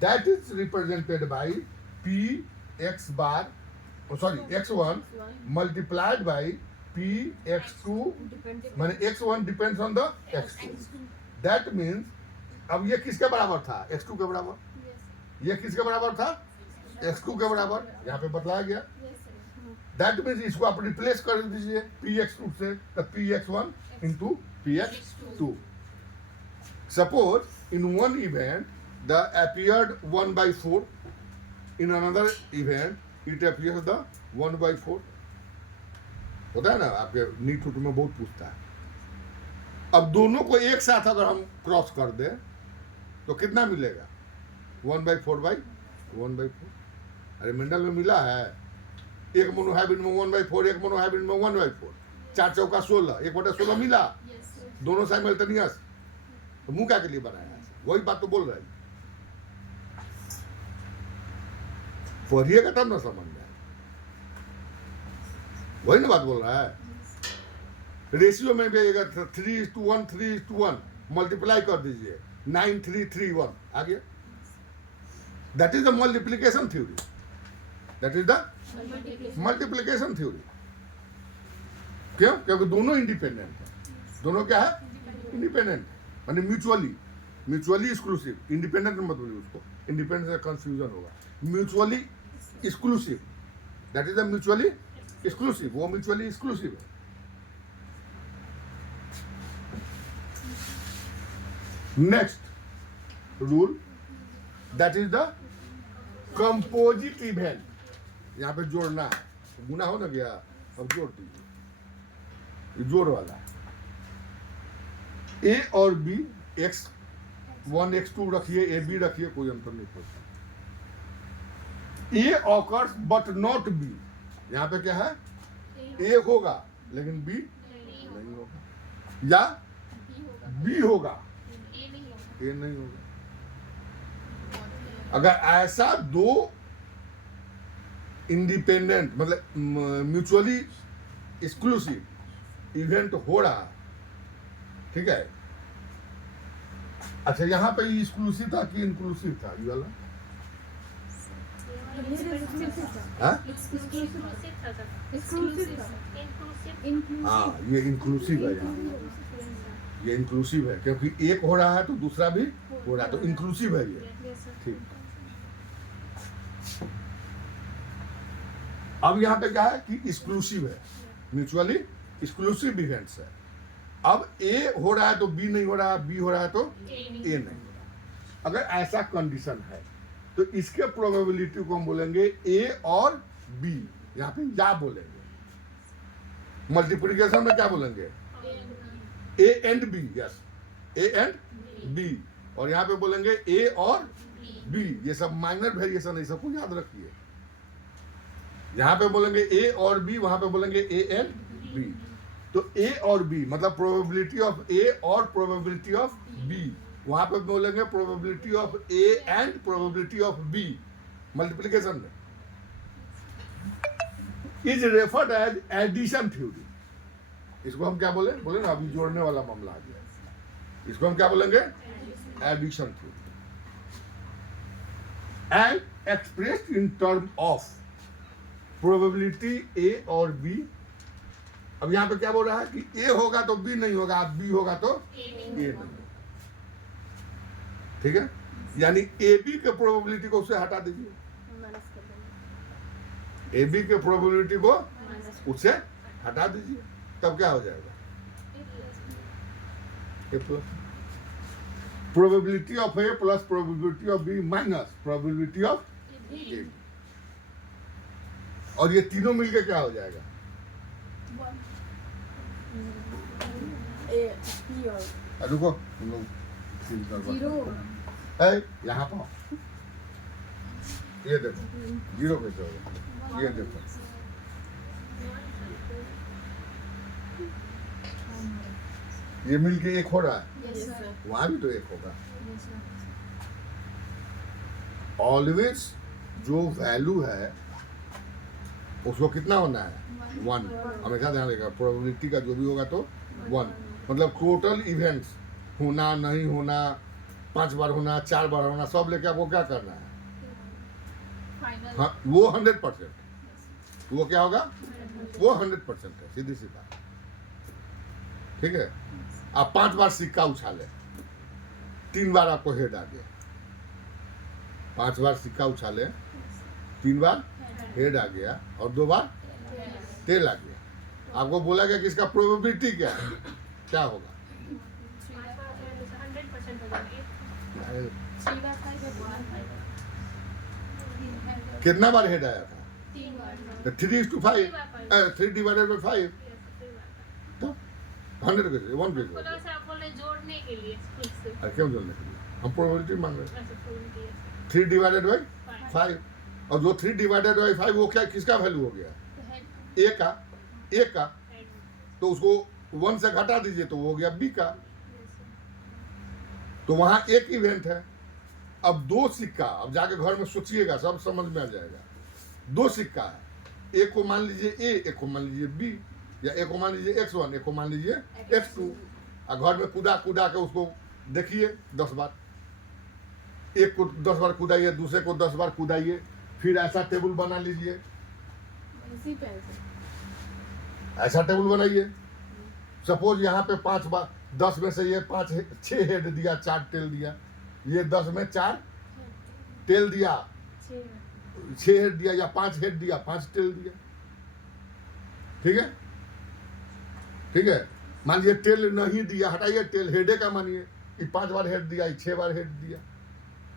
that is represented bye Px bar, x1 multiplied by Px2, माने x1 depends on the x2। That means अब ये किसके बराबर था? x2 के बराबर। ये किसके बराबर था? x2 के बराबर। यहाँ पे बतलाया गया। दैट मीन्स इसको आप रिप्लेस कर दीजिए Px2 से, तो Px1 into Px2। Suppose in one event the appeared 1/4, in another event it appears the 1/4। होता है ना, आपके नीट टूट में बहुत पूछता है। अब दोनों को एक साथ अगर हम क्रॉस कर दें तो कितना मिलेगा? 1/4/1/4। अरे मेंडल में मिला है, एक मोनोहाइब्रिड में 1/4, एक मोनोहाइब्रिड में 1/4, 4 चौका 16, 1/16 मिला, दोनों साइमल्टेनियस। तो मुंह क्या के लिए बनाया है? वही बात तो बोल रहे हैं। पढ़िएगा तब ना समझ में आएगा। वही ना बात बोल रहा है। रेशियो में भी 3:1 3:1 मल्टीप्लाई कर दीजिए 9331 आ गया। That is the multiplication theory, that is the multiplication theory. क्यों? क्योंकि दोनों इंडिपेंडेंट है। दोनों क्या है? इंडिपेंडेंट, माने म्यूचुअली एक्सक्लूसिव। इंडिपेंडेंट मत बोलिए उसको, इंडिपेंडेंट से कंफ्यूजन होगा। Mutually exclusive, that is the mutually exclusive, वो म्यूचुअली एक्सक्लूसिव है। Next rule, that is the composite event. यहाँ पे जोड़ना है, गुना हो ना गया, अब जोड़ दीजिए, ये जोड़ वाला है। ए और बी, x1 x2 रखिए, ए बी रखिए, कोई अंतर नहीं पड़ता। ए ऑकर्स बट नॉट बी, यहाँ पे क्या है? ए होगा लेकिन बी नहीं होगा, या बी होगा, ए नहीं होगा। अगर ऐसा दो इंडिपेंडेंट मतलब म्यूचुअली एक्सक्लूसिव इवेंट हो रहा, ठीक है। अच्छा, यहाँ पे एक्सक्लूसिव था कि इंक्लूसिव था ये वाला? हाँ? हाँ, ये इंक्लूसिव है। यहाँ ये इंक्लूसिव है क्योंकि एक हो रहा है तो दूसरा भी हो रहा है, तो इंक्लूसिव है ये। ठीक। अब यहाँ पे क्या है कि एक्सक्लूसिव है, म्यूचुअली एक्सक्लूसिव इवेंट्स है। अब ए हो रहा है तो बी नहीं हो रहा, बी हो रहा है तो ए नहीं हो रहा। अगर ऐसा कंडीशन है तो इसके प्रोबेबिलिटी को हम बोलेंगे ए और बी, यहाँ पे या बोलेंगे। मल्टीप्लिकेशन में क्या बोलेंगे? A and B, yes, A and B. और यहाँ पे बोलेंगे ए और बी। ये सब माइनर वेरिएशन है, सबको याद रखिए। यहाँ पे बोलेंगे ए और बी, वहां पे बोलेंगे ए एंड बी। तो ए और बी मतलब प्रोबेबिलिटी ऑफ ए और प्रोबेबिलिटी ऑफ बी, वहां पे बोलेंगे probability of A and probability of B. Multiplication में is referred as addition theory. इसको हम क्या बोले ना, अभी जोड़ने वाला मामला आ गया। इसको हम क्या बोलेंगे? Addition theory. And expressed in term of probability A और बी। अब यहाँ पे क्या बोल रहा है कि ए होगा तो बी नहीं होगा, बी होगा तो ए नहीं होगा। ठीक है, यानी ए बी के प्रोबेबिलिटी को उससे हटा दीजिए, ए बी के प्रोबेबिलिटी को उससे हटा दीजिए, तब क्या हो जाएगा? A plus probability of A plus probability of B minus probability of A. और ये तीनों मिलके क्या हो जाएगा? रुको, जीरो। यहाँ पर ये देखो जीरो कैसे होगा, ये देखो ये मिलके एक हो रहा है, वहां भी तो एक होगा। ऑलवेज जो वैल्यू है उसको कितना होना है? 1। हमेशा ध्यान रखिएगा, प्रोबेबिलिटी का जो भी होगा तो 1। मतलब टोटल इवेंट्स होना नहीं होना, 5 बार होना, 4 बार होना, सब लेके आपको क्या करना है? हाँ, वो 100%। वो क्या होगा? वो 100% है, सीधी सी बात। ठीक है, आप 5 बार सिक्का उछाले, 3 बार आपको हेड आ गया। 5 बार सिक्का उछाले, 3 बार हेड आ गया और 2 बार टेल आ गया। आपको बोला गया कि इसका प्रोबेबिलिटी क्या है, क्या होगा? कितना बार हेड आया था? 3:5, 3 डिवाइडेड बाई 5, तो 100 कैसे? 1 कैसे? जोड़ने के लिए क्यों जोड़ने के लिए? हम प्रोबेबिलिटी मांग रहे हैं। 3 डिवाइडेड बाई 5, और जो 3 डिवाइडेड बाई 5 वो क्या, किसका वैल्यू हो गया? ए का, तो उसको 1 से घटा दीजिए तो वो हो गया बी का। तो वहां एक इवेंट है। अब 2 सिक्का, अब जाके घर में सोचिएगा, सब समझ में आ जाएगा। दो सिक्का है, एक को मान लीजिए ए, एक को मान लीजिए बी, या एक को मान लीजिए x1, एक को मान लीजिए x2, और घर में कूदा कूदा के उसको देखिए 10 बार, एक को 10 बार कूदाइए, दूसरे को 10 बार कूदाइए, फिर ऐसा टेबल बना लीजिए, इसी पे ऐसा टेबल बनाइए। सपोज यहाँ पे 5 बार 10 में से ये 6 हेड दिया, 4 टेल दिया, ये 10 में 4 टेल दिया, 6 हेड दिया, या 5 हेड दिया, 5 टेल दिया। ठीक है, ठीक है। मान लीजिए टेल नहीं दिया, हटाइए टेल, हेडे का मानिए कि 5 बार हेड दिया, 6 बार हेड दिया,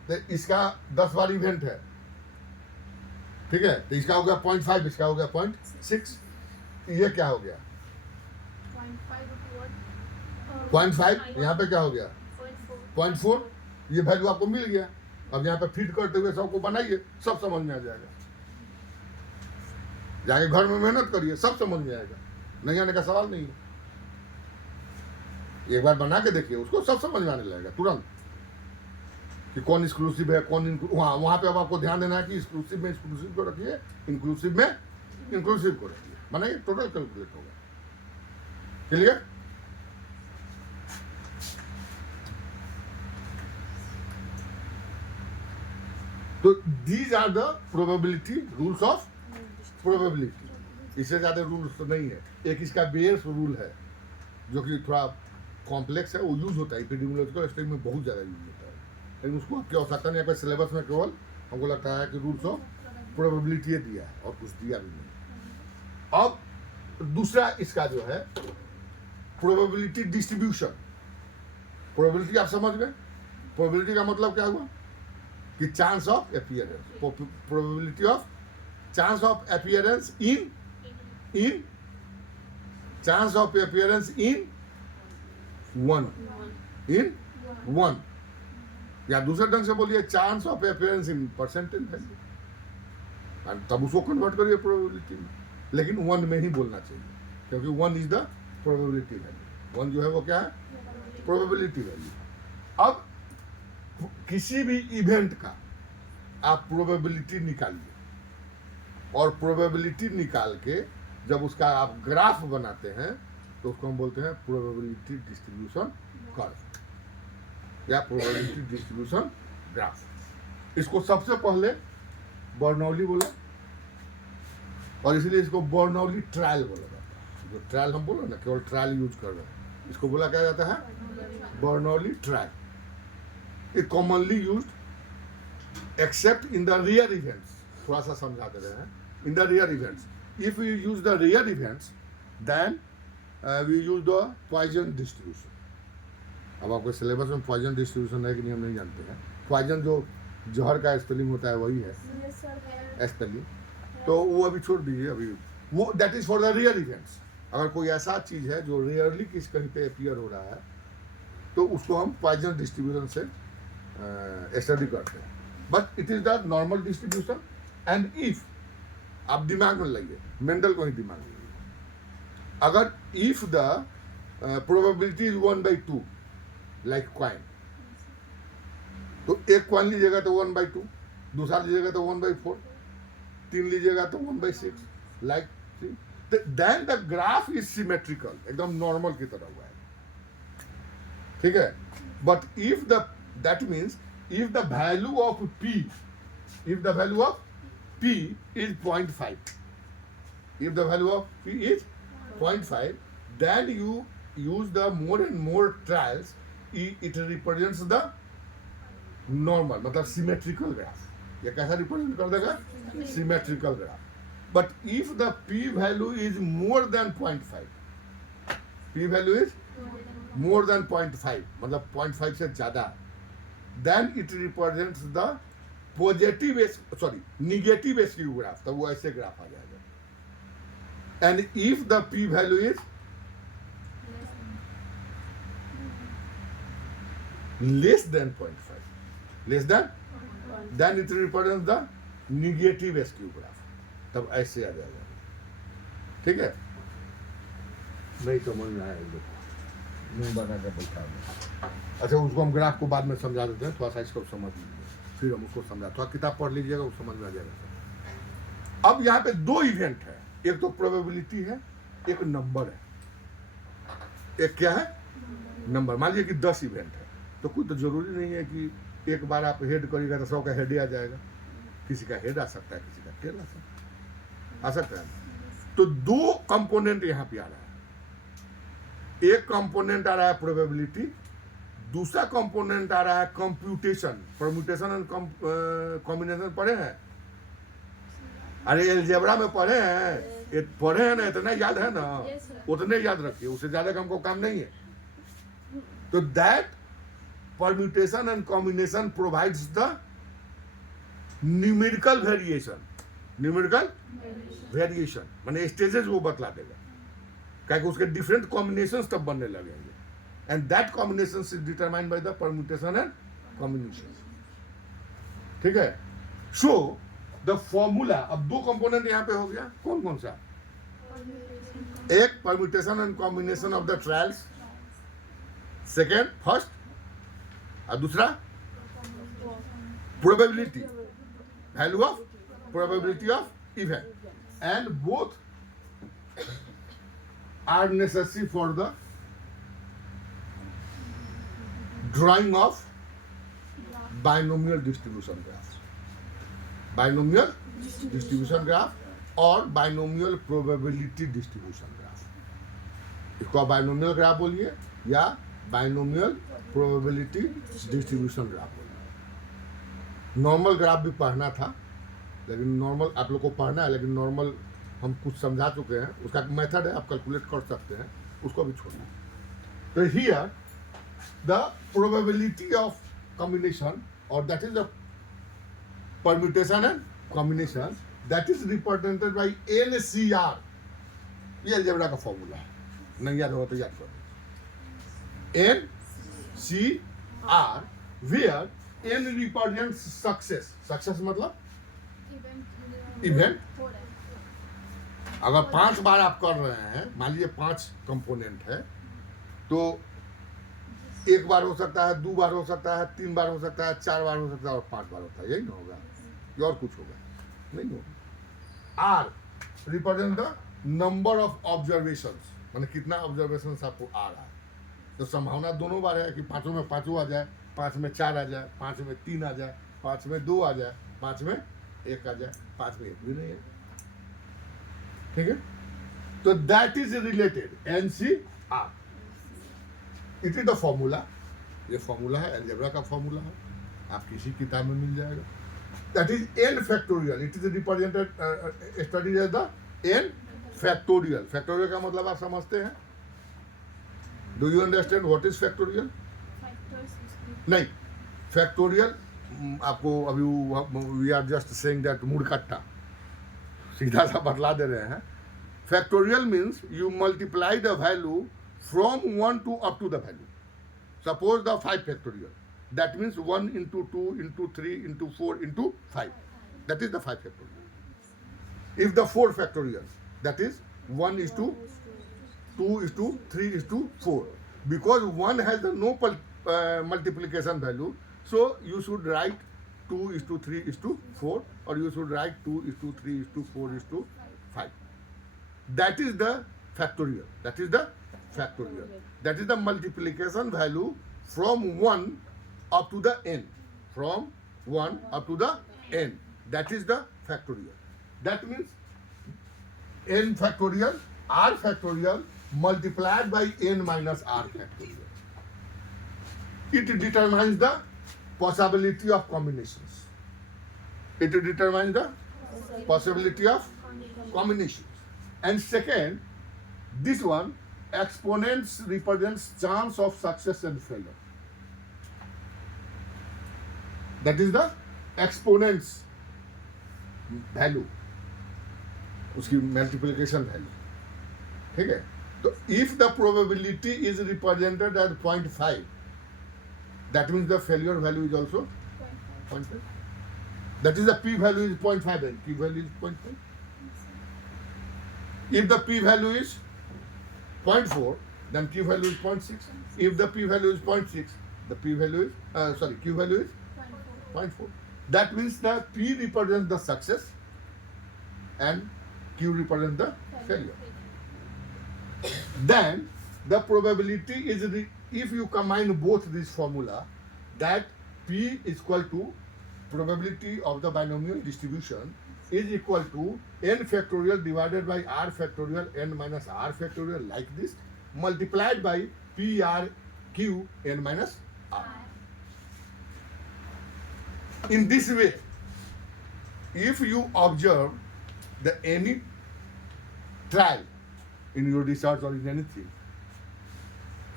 तो इसका 10 बार इवेंट है। ठीक है, तो इसका हो गया 0.5, इसका हो गया 0.6, ये क्या हो गया 0.5, यहाँ पे क्या हो गया 0.4, ये वैल्यू आपको मिल गया। अब यहाँ पे फीड करते हुए सबको बनाइए, सब समझ में आ जाएगा। जाके घर में मेहनत करिए, सब समझ में आएगा, नहीं आने का सवाल नहीं है। एक बार बना के देखिए, उसको सब समझ में आने लगेगा तुरंत कि कौन एक्सक्लूसिव है, कौन वहाँ पे अब आपको ध्यान देना है कि एक्सक्लूसिव में एक्सक्लूसिव को रखिए, इंक्लूसिव में इंक्लूसिव को रखिए, बनाइए, टोटल कैलकुलेट होगा। क्लियर? तो these are the probability, rules of probability. इससे ज्यादा रूल्स तो नहीं है। एक इसका बेस रूल है जो कि थोड़ा कॉम्प्लेक्स है, वो यूज होता है एपिडेमियोलॉजिकल स्टडी में, बहुत ज़्यादा यूज होता है, लेकिन उसको आपकी आवश्यकता नहीं है। सिलेबस में केवल हमको लगता है कि रूल्स ऑफ प्रोबेबिलिटी दिया है और कुछ दिया भी नहीं। अब दूसरा इसका जो है प्रोबेबिलिटी डिस्ट्रीब्यूशन। प्रोबेबिलिटी आप समझ गए, प्रोबेबिलिटी का मतलब क्या हुआ कि chance of appearance, probability of chance of appearance in chance of appearance in one, या दूसरे ढंग से बोलिए chance of appearance in percentage value, तब उसको कन्वर्ट करिए प्रोबेबिलिटी में, लेकिन 1 में ही बोलना चाहिए, क्योंकि 1 इज द प्रोबेबिलिटी वैल्यू। 1 जो है वो क्या है, प्रोबेबिलिटी वैल्यू। अब किसी भी इवेंट का आप प्रोबेबिलिटी निकालिए, और प्रोबेबिलिटी निकाल के जब उसका आप ग्राफ बनाते हैं तो उसको हम बोलते हैं प्रोबेबिलिटी डिस्ट्रीब्यूशन कर्व या प्रोबेबिलिटी डिस्ट्रीब्यूशन ग्राफ। इसको सबसे पहले बर्नौली बोला, और इसलिए इसको बर्नौली ट्रायल बोला जाता है। जो ट्रायल हम बोल रहे हैं ना, केवल ट्रायल यूज कर रहे हैं, इसको बोला क्या जाता है, Bernoulli trial. It commonly used except in the rare events. थोड़ा सा समझा दे रहे हैं, in the rare events. If you use the rare events then we use the Poisson distribution. अब आपको सिलेबस में पॉइजन डिस्ट्रीब्यूशन है कि नहीं हम नहीं जानते हैं। पॉइजन जो जहर का स्पेलिंग होता है वही है स्पेलिंग, तो वो अभी छोड़ दीजिए, अभी वो that is for the rare events. अगर कोई ऐसा चीज है जो रेयरली किस कहीं पे अपीयर हो रहा है तो उसको हम पॉइजन डिस्ट्रीब्यूशन से स्टडी करते हैं। But it is the normal distribution. And if आप दिमाग में लाइए, मेंडल को ही दिमाग में लाइए, अगर if the probability is 1/2 like coin, तो एक कॉइन लीजिएगा तो 1/2, दूसरा लीजिएगा तो 1/4, 3 लीजिएगा तो 1/6 like. Then the graph is symmetrical, एकदम नॉर्मल की तरह हुआ है, ठीक है। But if the that means if the value of p is 0.5, if the value of p is 0.5, then you use the more and more trials, it represents the normal, मतलब symmetrical graph। ये कैसा represent कर देगा, symmetrical graph। but if the p value is more than 0.5, p value is more than 0.5 मतलब 0.5 से ज्यादा, then it represents the negative skew graph। तो वो ऐसे ग्राफ आ जाएगा। and if the p value is less than 0.5, less than, then it represents the negative skew graph। तब ऐसे आ जाएगा, ठीक है। नहीं समझ में आया, देखो मुंह बना के बैठा है। अच्छा, उसको हम ग्राफ को बाद में समझा देते हैं, थोड़ा सा इसको समझ लीजिए, फिर हम उसको समझा, थोड़ा किताब पढ़ लीजिएगा, वो समझ में आ जाएगा। अब यहाँ पे दो इवेंट है, एक तो प्रोबेबिलिटी है, एक नंबर है। एक क्या है? नंबर। मान लीजिए कि 10 इवेंट है, तो कोई तो जरूरी नहीं है कि एक बार आप हेड करिएगा तो 100 का हेड ही आ जाएगा। किसी का हेड आ सकता है, किसी का टेल आ सकता है। तो दो कंपोनेंट यहाँ पे आ रहा है। एक कंपोनेंट आ रहा है प्रोबेबिलिटी, दूसरा कंपोनेंट आ रहा है कंप्यूटेशन। परम्यूटेशन एंड कॉम्बिनेशन पढ़े हैं? अरे अलजेब्रा में पढ़े हैं, पढ़े हैं ना, इतना याद है ना, Yes, sir. उतने याद रखिए, उससे ज्यादा का हमको काम नहीं है। तो that permutation and combination provides the numerical variation. Numerical variation माने स्टेजेस वो बतला देगा, क्योंकि उसके डिफरेंट कॉम्बिनेशंस तब बनने लगेंगे, and that combination is determined by the permutation and combination. ठीक है। सो द फॉर्मूला, अब दो कंपोनेंट यहाँ पे हो गया, कौन कौन सा? एक permutation and combination of the trials, second first, और दूसरा probability, value of probability of event, and both are necessary for the drawing of binomial distribution graph, binomial distribution graph और binomial probability distribution graph। इसको आप binomial graph बोलिए या binomial probability distribution graph बोलिए। Normal graph भी पढ़ना था, लेकिन नॉर्मल आप लोग को पढ़ना है, लेकिन नॉर्मल हम कुछ समझा चुके हैं, उसका मेथड है, आप कैलकुलेट कर सकते हैं, उसको भी छोड़ना। तो here the probability of combination, और that is the permutation and combination, that is represented by NCR। ये अलजेब्रा का फॉर्मूला है, नहीं याद होगा तो याद करो। NCR where N represents success. Success मतलब इवेंट। अगर 5 बार आप कर रहे हैं, मान लीजिए 5 कंपोनेंट है, तो एक बार हो सकता है, 2 बार हो सकता है, 3 बार हो सकता है, 4 बार हो सकता है और 5 बार होता है। यही ना होगा, या और कुछ होगा? नहीं होगा। R represent the number of observations, माने कितना ऑब्जर्वेशंस आपको आ रहा है। तो संभावना दोनों बार है कि 5 में 5 आ जाए, 5 में 4 आ जाए, 5 में 3 आ जाए, 5 में 2 आ जाए, 5 में 1 आ जाए, 5 में 1 भी नहीं है। ठीक है। तो that is related NCR। It is the formula. ये फॉर्मूला है, अलजेब्रा का फॉर्मूला है, आप किसी किताब में मिल जाएगा। That is n factorial. It is represented studied as the n factorial. Factorial का मतलब आप समझते हैं? Do you understand what is factorial? नहीं, फैक्टोरियल आपको अभी we are just saying that मुड़कट्टा, सीधा सा बतला दे रहे हैं। Factorial means you multiply the value from 1 to up to the value. Suppose the 5 factorial, that means 1 into 2 into 3 into 4 into 5, that is the 5 factorial. If the 4 factorial, that is 1 is to 2 is to 3 is to 4, because 1 has the no multiplication value, so you should write 2 is to 3 is to 4, or you should write 2 is to 3 is to 4 is to 5. That is the factorial. That is the factorial. That is the multiplication value from 1 up to the n. From 1 up to the n. That is the factorial. That means n factorial, r factorial multiplied by n minus r factorial. It determines the possibility of combinations. It determines the possibility of combinations. And second, this one, exponents represents chance of success and failure. That is the exponents value, उसकी multiplication value. ठीक है। तो if the probability is represented as 0.5, that means the failure value is also 0.5. That is the p value is 0.5 and q value is 0.5. If the p value is 0.4, then q value is 0.6. If the p value is 0.6, the p value is q value is 0.4. That means the p represents the success and Q represent the failure. Then the probability is if you combine both this formula, that P is equal to probability of the binomial distribution is equal to n factorial divided by r factorial n minus r factorial like this, multiplied by P r Q n minus r. In this way, if you observe any trial in your research or in anything,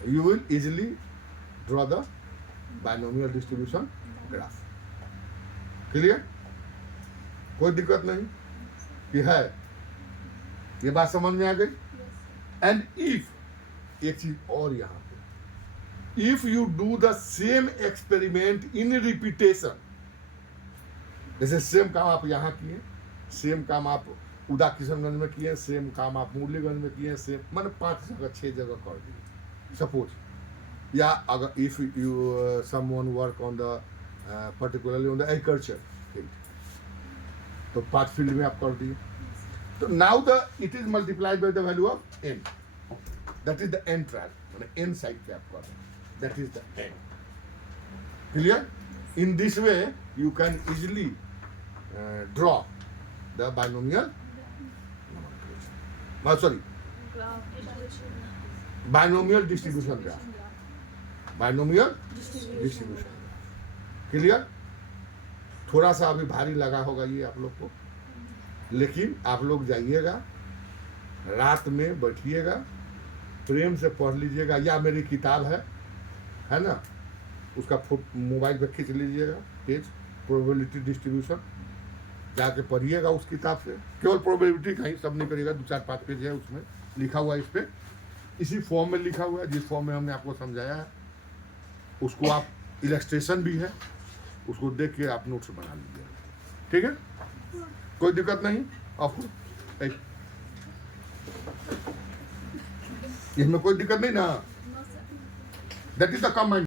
you will easily draw the binomial distribution graph. Clear? कोई दिक्कत नहीं कि है, ये बात समझ में आ गई? एंड इफ एक चीज और यहाँ पे, if you do the same experiment in repetition, जैसे सेम काम आप यहाँ किए, सेम काम आप उदा किशनगंज में किए, सेम काम आप मुरलीगंज में किए, सेम मैंने 5 जगह 6 जगह कर दिए सपोज, या अगर if you someone work on the particularly on the agriculture field, तो 5 फील्ड में आप कर दिए, तो now the it is multiplied by the value of n, that is the n trial, मैंने n साइड पे आप कर रहे हैं, that is the n. Clear? In this way you can easily draw the binomial binomial distribution graph. Binomial distribution. Clear? थोड़ा सा अभी भारी लगा होगा ये आप लोग को, लेकिन आप लोग जाइएगा, रात में बैठिएगा, प्रेम से पढ़ लीजिएगा, या मेरी किताब है ना, उसका मोबाइल पे खींच लीजिएगा पेज, प्रोबेबिलिटी डिस्ट्रीब्यूशन, जाके पढ़िएगा उस किताब से, केवल प्रोबेबिलिटी का ही, सब नहीं करिएगा, 2-4-5 पेज है उसमें लिखा हुआ है, इस पे इसी फॉर्म में लिखा हुआ है, जिस फॉर्म में हमने आपको समझाया है, उसको आप इलस्ट्रेशन भी है, उसको देख के आप नोट्स बना लीजिएगा. ठीक है, कोई दिक्कत नहीं आपको, इसमें कोई दिक्कत नहीं ना, दैट इज द कमेंट.